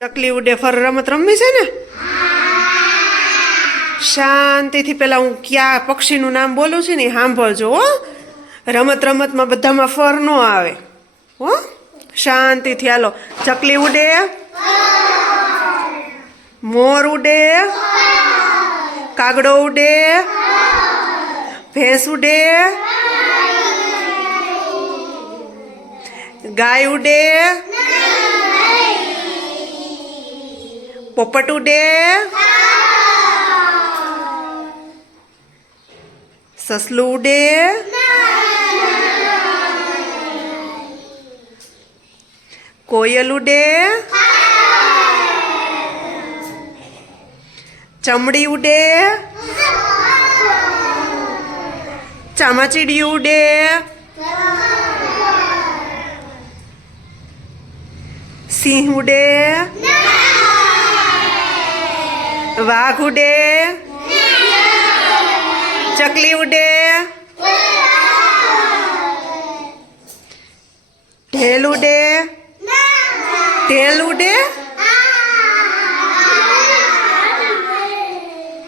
ચકલી ઉડે ફર રમત રમવી છે ને? શાંતિથી પેલા હું ક્યાં પક્ષીનું નામ બોલું છું ને એ સાંભળજો હો. રમત રમતમાં બધામાં ફર નો આવે હો. શાંતિથી હાલો. ચકલી ઉડે, મોર ઉડે, કાગડો ઉડે, ભેંસ ઉડે, ગાય ઉડે, પોપટ ઉડે, સસલું ઉડે, કોયલ ઉડે, ચમડી ઉડે, ચામાચીડિયું ઉડે, સિંહ ઉડે, વાઘ ઉડે, ચકલી ઉડે, ઢેલ ઉડે, ઢેલ ઉડે.